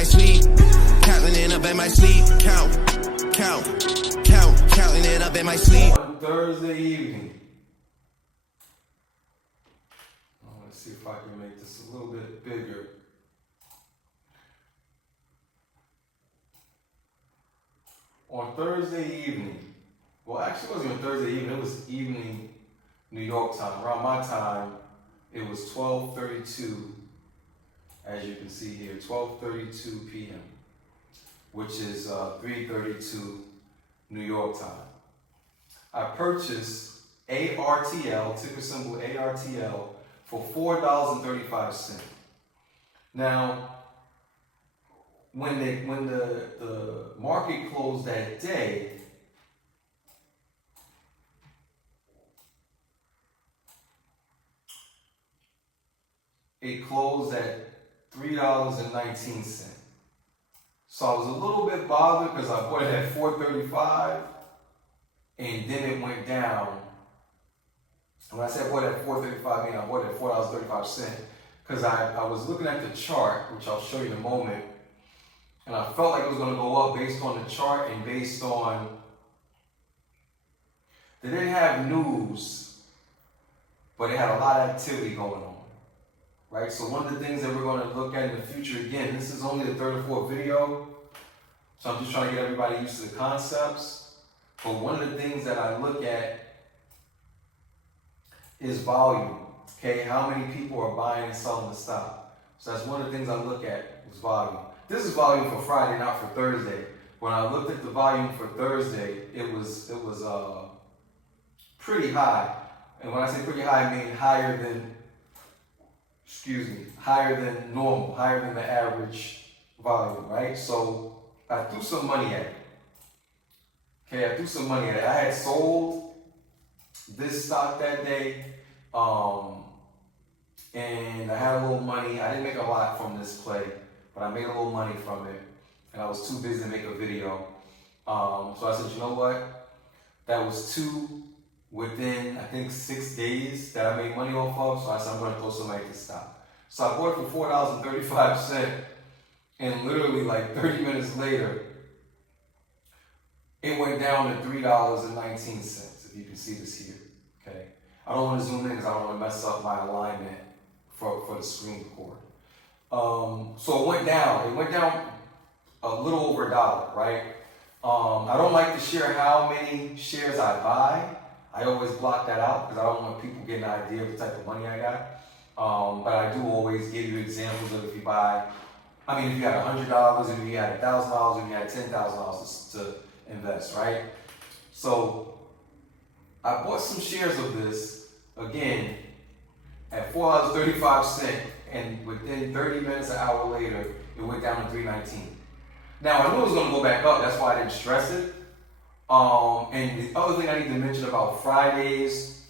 my sleep. Counting it up in my sleep. Counting it up in my sleep. On Thursday evening. I want to see if I can make this a little bit bigger. On Thursday evening, well, actually it wasn't even Thursday evening, it was evening New York time. Around my time, it was 12:32, as you can see here, 12:32 p.m., which is 3:32 New York time. I purchased ARTL, ticker symbol ARTL, for $4.35. Now, when the market closed that day, it closed at $3.19. So I was a little bit bothered because I bought it at $4.35 and then it went down. And when I said I bought it at $4.35, I mean I bought it at $4.35 because I was looking at the chart, which I'll show you in a moment, and I felt like it was going to go up based on the chart and based on, they didn't have news, but they had a lot of activity going on, right? So one of the things that we're going to look at in the future, again, this is only the third or fourth video, so I'm just trying to get everybody used to the concepts, but one of the things that I look at is volume, okay? How many people are buying and selling the stock? So that's one of the things I look at, is volume. This is volume for Friday, not for Thursday. When I looked at the volume for Thursday, it was pretty high. And when I say pretty high, I mean higher than normal, higher than the average volume, right? So I threw some money at it. Okay, I threw some money at it. I had sold this stock that day, and I had a little money. I didn't make a lot from this play, but I made a little money from it, and I was too busy to make a video. So I said, you know what? That was two within, I think, 6 days that I made money off of, so I said, I'm going to throw some money at this stock. So I bought it for $4.35, and literally like 30 minutes later, it went down to $3.19, if you can see this here, okay? I don't want to zoom in because I don't want to mess up my alignment for the screen record. So it went down a little over $1, right? I don't like to share how many shares I buy. I always block that out because I don't want people getting an idea of the type of money I got. But I do always give you examples of if you buy, if you had $100, if you had $1,000, if you had $10,000 to invest, right? So I bought some shares of this, again, at $4.35, and within 30 minutes, an hour later, it went down to $3.19. Now, I knew it was going to go back up, that's why I didn't stress it. And the other thing I need to mention about Fridays,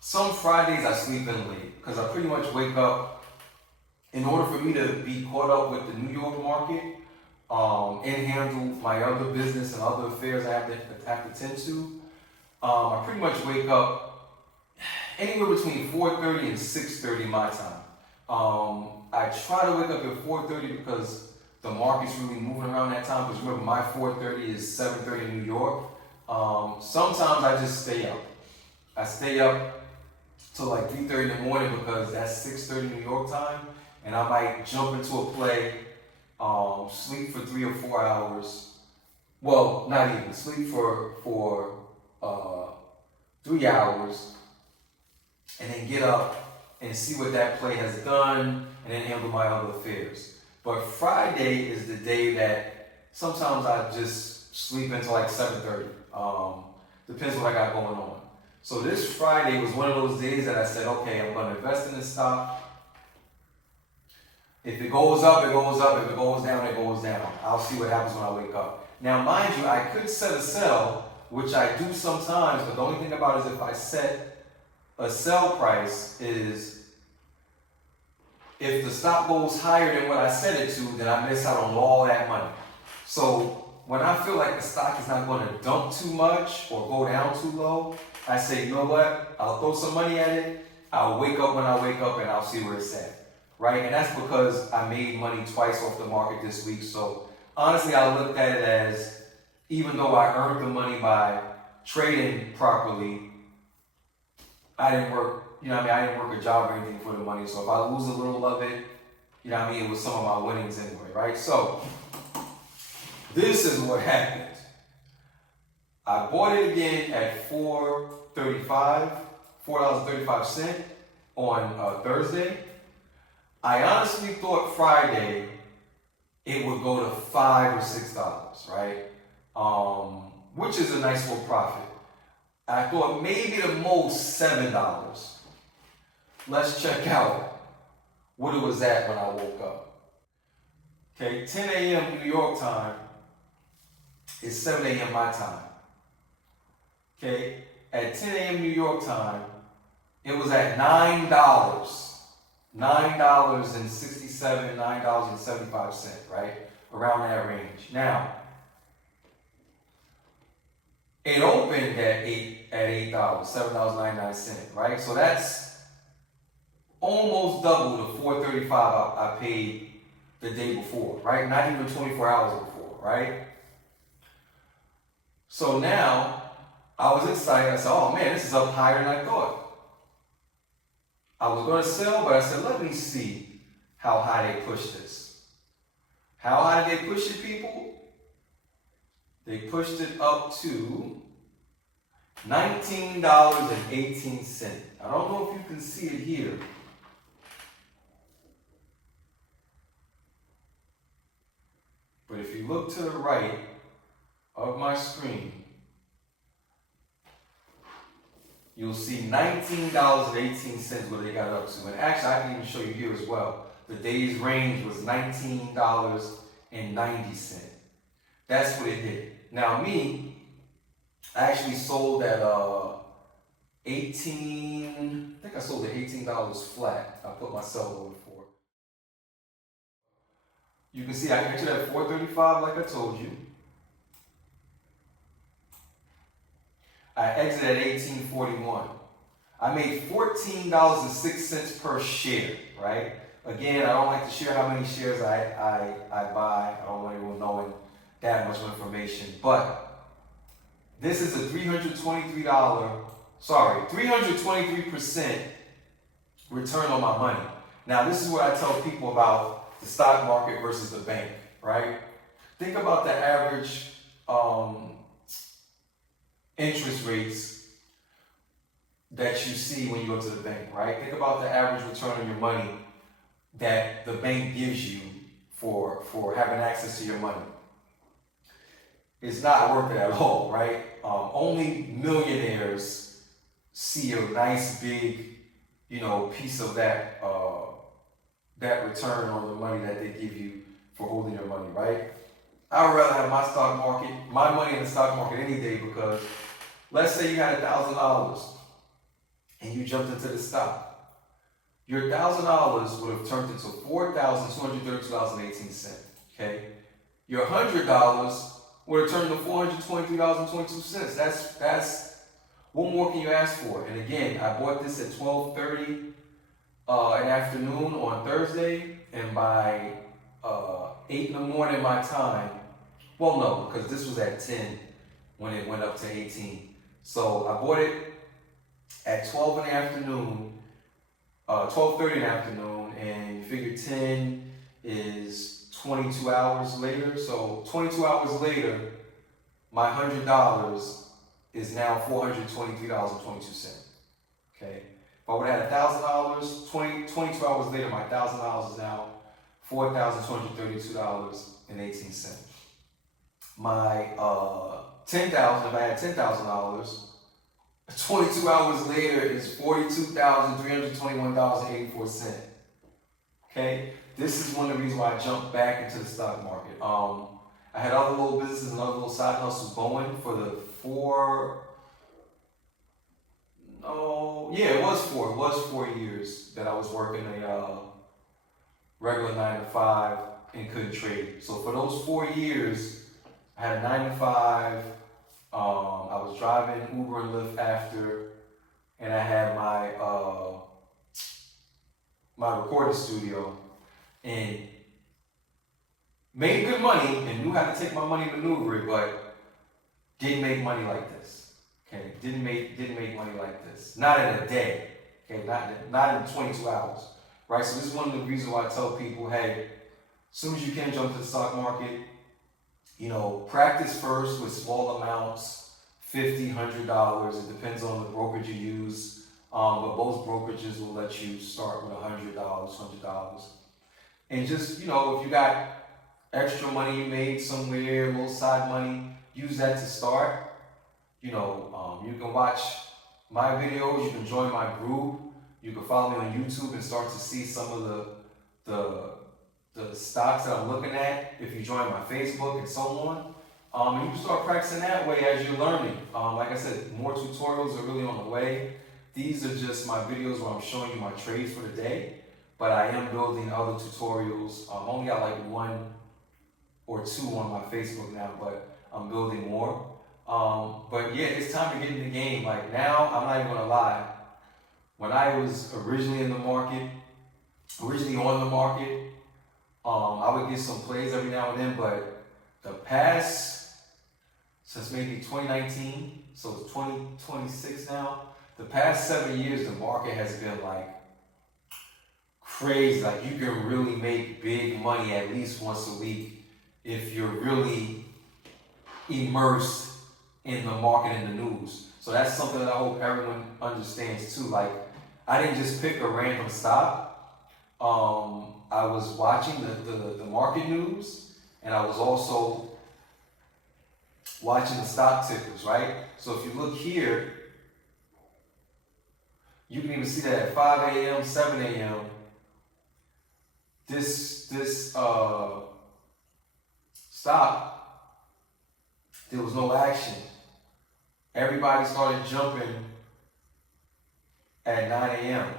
some Fridays I sleep in late, because I pretty much wake up, in order for me to be caught up with the New York market, and handle my other business and other affairs I have to tend to, I pretty much wake up anywhere between 4:30 and 6:30 my time. I try to wake up at 4:30 because the market's really moving around that time, because remember my 4:30 is 7:30 in New York. Sometimes I just stay up. I stay up till like 3:30 in the morning because that's 6:30 New York time, and I might jump into a play, sleep for 3 or 4 hours. Well, not even, sleep for 3 hours, and then get up and see what that play has done, and then handle my other affairs. But Friday is the day that sometimes I just sleep until like 7:30. Depends what I got going on. So this Friday was one of those days that I said, okay, I'm going to invest in this stock. If it goes up, it goes up. If it goes down, it goes down. I'll see what happens when I wake up. Now, mind you, I could set a sell, which I do sometimes, but the only thing about it is if I set a sell price is if the stock goes higher than what I set it to, then I miss out on all that money. So when I feel like the stock is not going to dump too much or go down too low, I say, you know what? I'll throw some money at it. I'll wake up when I wake up and I'll see where it's at. right? And that's because I made money twice off the market this week. So honestly, I looked at it as, even though I earned the money by trading properly, I didn't work, I didn't work a job or anything for the money. So if I lose a little of it, it was some of my winnings anyway, right? So this is what happened. I bought it again at $4.35 on Thursday. I honestly thought Friday it would go to $5 or $6, right? Which is a nice little profit. I thought maybe the most $7. Let's check out what it was at when I woke up. Okay, 10 a.m. New York time is 7 a.m. my time. Okay, at 10 a.m. New York time, it was at $9. $9.67, $9.75, right? Around that range. Now, it opened at $8, $7.99, right? So that's almost double the $4.35 I paid the day before, right? Not even 24 hours before, right? So now, I was excited. I said, oh man, this is up higher than I thought. I was going to sell, but I said, let me see how high they push this. How high did they push it, people? They pushed it up to $19.18. I don't know if you can see it here. But if you look to the right of my screen, you'll see $19.18 what they got up to. And actually, I can even show you here as well. The day's range was $19.90. That's what it hit. Now me, I actually sold at I think I sold at $18 flat. I put my sell order for it. You can see I entered at $4.35 like I told you. I exited at $18.41. I made $14.06 per share, right? Again, I don't like to share how many shares I buy. I don't want anyone knowing that much information. But this is a $323% return on my money. Now, this is what I tell people about the stock market versus the bank, right? Think about the average interest rates that you see when you go to the bank, right? Think about the average return on your money that the bank gives you for having access to your money. It's not worth it at all, right? Only millionaires see a nice big, piece of that return on the money that they give you for holding your money, right? I would rather have my money in the stock market any day, because let's say you had $1,000 and you jumped into the stock. Your $1,000 would have turned into $4,232.18. Okay? Your $100 would have turned to $423.22. That's what more can you ask for? And again, I bought this at 12:30 in the afternoon on Thursday, and by 8 in the morning my time. Well, no, because this was at 10 when it went up to 18. So I bought it at 12 in the afternoon, 12:30 in the afternoon, and you figure 10 is 22 hours later. So 22 hours later, my $100 is now $423.22. Okay. If I would have had $1,000, 22 hours later, my $1,000 is now $4,232.18. My $10,000, if I had $10,000, 22 hours later is $42,321.84. Okay, this is one of the reasons why I jumped back into the stock market. I had other little businesses and other little side hustles going for the it was 4 years that I was working a regular 9 to 5 and couldn't trade. So for those 4 years, I had a 9 to 5. I was driving Uber and Lyft after, and I had my my recording studio and made good money and knew how to take my money and maneuver it, but didn't make money like this. Okay, didn't make money like this. Not in a day. Okay, not in 22 hours. Right. So this is one of the reasons why I tell people, hey, as soon as you can jump to the stock market, practice first with small amounts, $50, $100. It depends on the brokerage you use. But most brokerages will let you start with $100, $100. And just, if you got extra money you made somewhere, a little side money, use that to start. You can watch my videos, you can join my group, you can follow me on YouTube and start to see some of the stocks that I'm looking at if you join my Facebook and so on. And you can start practicing that way as you're learning. Like I said, more tutorials are really on the way. These are just my videos where I'm showing you my trades for the day, but I am building other tutorials. I only got like 1 or 2 on my Facebook now, but I'm building more. But yeah, it's time to get in the game. Like now, I'm not even gonna lie. When I was originally on the market, I would get some plays every now and then, but the past, since maybe 2019, so it's 2026 now, the past 7 years, the market has been like crazy. Like you can really make big money at least once a week if you're really immersed in the market and the news. So that's something that I hope everyone understands too. Like I didn't just pick a random stock. I was watching the market news, and I was also watching the stock tickers, right? So if you look here, you can even see that at 5 a.m., 7 a.m., this stock, there was no action. Everybody started jumping at 9 a.m.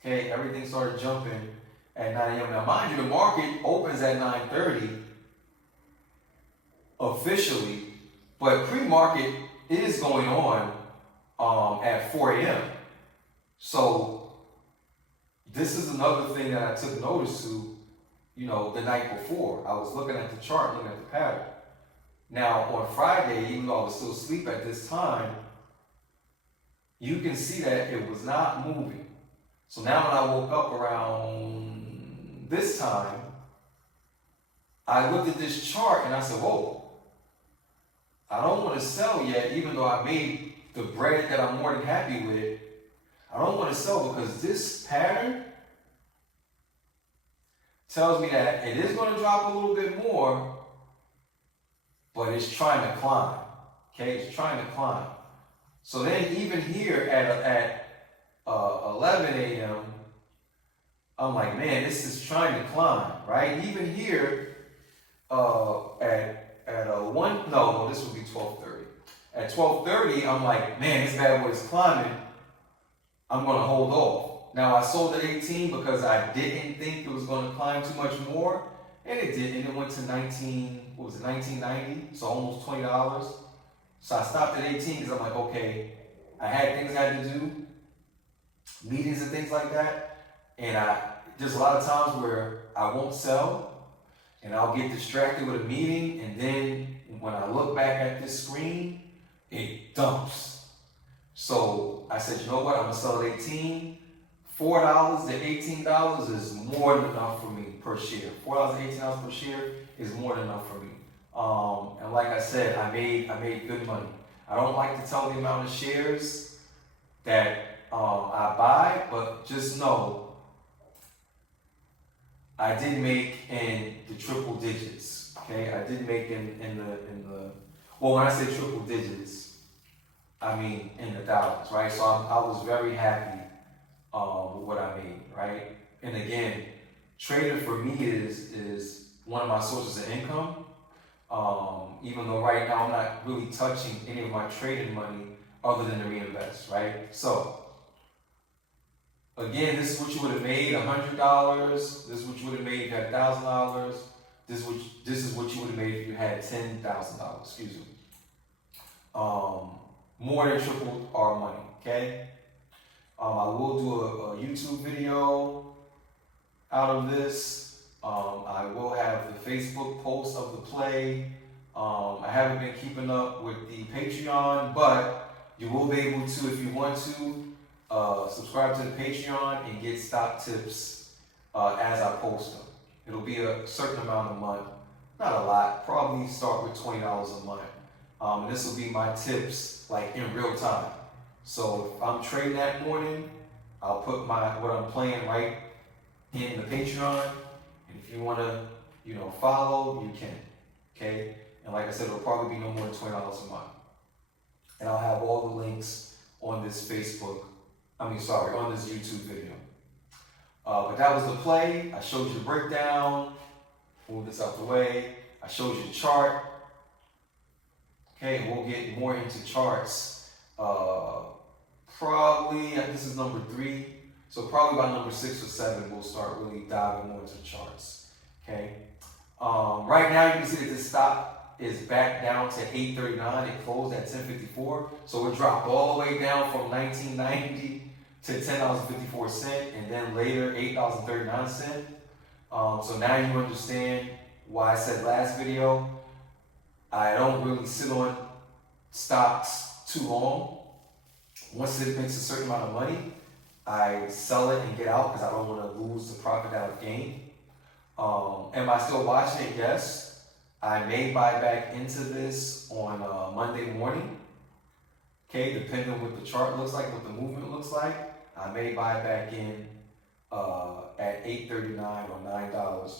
Okay, everything started jumping at 9 a.m. Now, mind you, the market opens at 9:30 officially, but pre-market is going on at 4 a.m. So this is another thing that I took notice to, the night before. I was looking at the chart, looking at the pattern. Now, on Friday, even though I was still asleep at this time, you can see that it was not moving. So now when I woke up around this time, I looked at this chart and I said, whoa, I don't want to sell yet, even though I made the bread that I'm more than happy with. I don't want to sell because this pattern tells me that it is going to drop a little bit more, but it's trying to climb. Okay, it's trying to climb. So then even here at 11 a.m., I'm like, man, this is trying to climb, right? Even here this would be 12:30. At 12:30, I'm like, man, this bad boy is climbing. I'm going to hold off. Now, I sold at 18 because I didn't think it was going to climb too much more, and it did, and it went to 1990, so almost $20. So I stopped at 18 because I'm like, okay, I had things I had to do, meetings and things like that, and there's a lot of times where I won't sell, and I'll get distracted with a meeting, and then when I look back at this screen, it dumps. So I said, you know what, I'm gonna sell at 18. $4 to $18 is more than enough for me per share. $4 to $18 per share is more than enough for me. And like I said, I made good money. I don't like to tell the amount of shares that I buy, but just know I did make in the triple digits. Okay, I did make in the well, when I say triple digits, I mean in the thousands, right? So I was very happy with what I made, right? And again, trading for me is one of my sources of income. Even though right now I'm not really touching any of my trading money other than to reinvest, right? So again, this is what you would have made, $100. This is what you would have made if you had $1,000. This is what you would have made if you had $10,000. Excuse me. More than triple our money. Okay. I will do a YouTube video out of this. I will have the Facebook post of the play. I haven't been keeping up with the Patreon, but you will be able to, if you want to, subscribe to the Patreon and get stock tips as I post them. It'll be a certain amount a month, not a lot, probably start with $20 a month. And this will be my tips like in real time. So if I'm trading that morning, I'll put what I'm playing right in the Patreon. And if you want to, follow, you can. Okay? And like I said, it'll probably be no more than $20 a month. And I'll have all the links on this on this YouTube video. But that was the play. I showed you the breakdown. Move this out the way. I showed you the chart. Okay, and we'll get more into charts. Probably, this is number 3. So probably by number 6 or 7, we'll start really diving more into charts. Okay. Right now, you can see that this stock is back down to 839. It closed at 1054. So it dropped all the way down from 1990 to $10.54, and then later $8.39. So now you understand why I said last video, I don't really sit on stocks too long. Once it makes a certain amount of money, I sell it and get out because I don't want to lose the profit that I've gained. Am I still watching it? Yes. I may buy back into this on Monday morning. Okay, depending on what the chart looks like, what the movement looks like. I may buy back in at $8.39 or $9.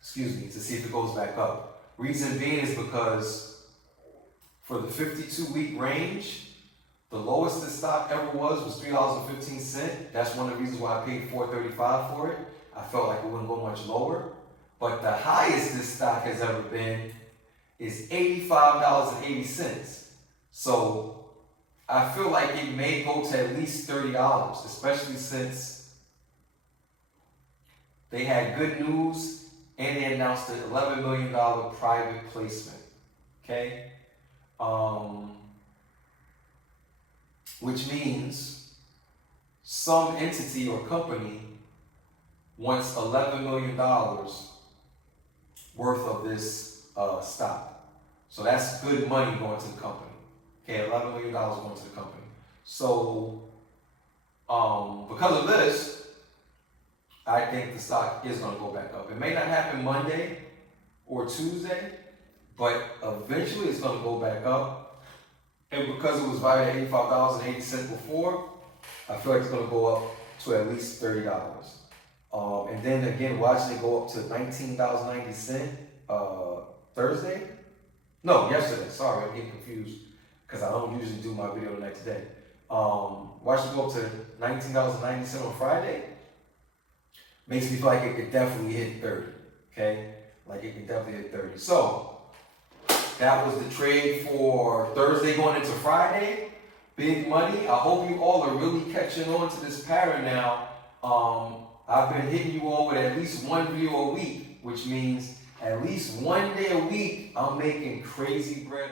Excuse me, to see if it goes back up. Reason being is because for the 52-week range, the lowest this stock ever was $3.15. That's one of the reasons why I paid $4.35 for it. I felt like it wouldn't go much lower. But the highest this stock has ever been is $85.80. So I feel like it may go to at least $30, especially since they had good news and they announced an $11 million private placement. Okay? Which means some entity or company wants $11 million worth of this stock. So that's good money going to the company. Okay, $11 million going to the company. So, because of this, I think the stock is going to go back up. It may not happen Monday or Tuesday, but eventually it's going to go back up. And because it was valued at $85.80 before, I feel like it's going to go up to at least $30. And then again, watching it go up to $19.90 Thursday. No, yesterday. Sorry, I'm getting confused because I don't usually do my video the next day. Watching it go up to $19.90 on Friday makes me feel like it could definitely hit 30. Okay, like it could definitely hit 30. So that was the trade for Thursday going into Friday. Big money. I hope you all are really catching on to this pattern now. I've been hitting you all with at least one video a week, which means at least one day a week I'm making crazy bread.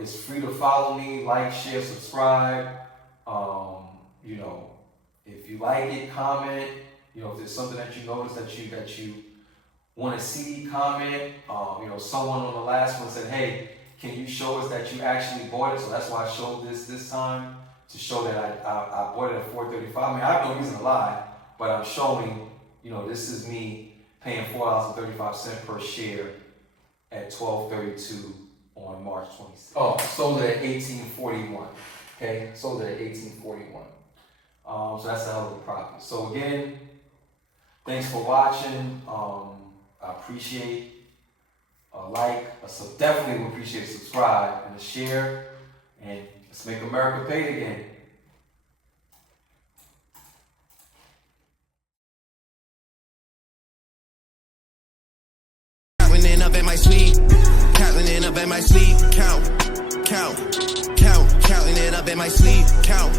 It's free to follow me, like, share, subscribe. If you like it, comment. If there's something that you notice that you want to see, comment. Someone on the last one said, hey, can you show us that you actually bought it? So that's why I showed this time, to show that I bought it at $4.35. I mean, I have no reason to lie, but I'm showing, this is me paying $4.35 per share at $12.32 on March 26th. Oh, sold it at $18.41. Okay, sold it at $18.41. So that's a hell of a profit. So again, thanks for watching. I appreciate a like, definitely would appreciate a subscribe and a share, and let's make America pay again. Counting up in my sleep, counting up in my sleep, counting it up in my sleep, count.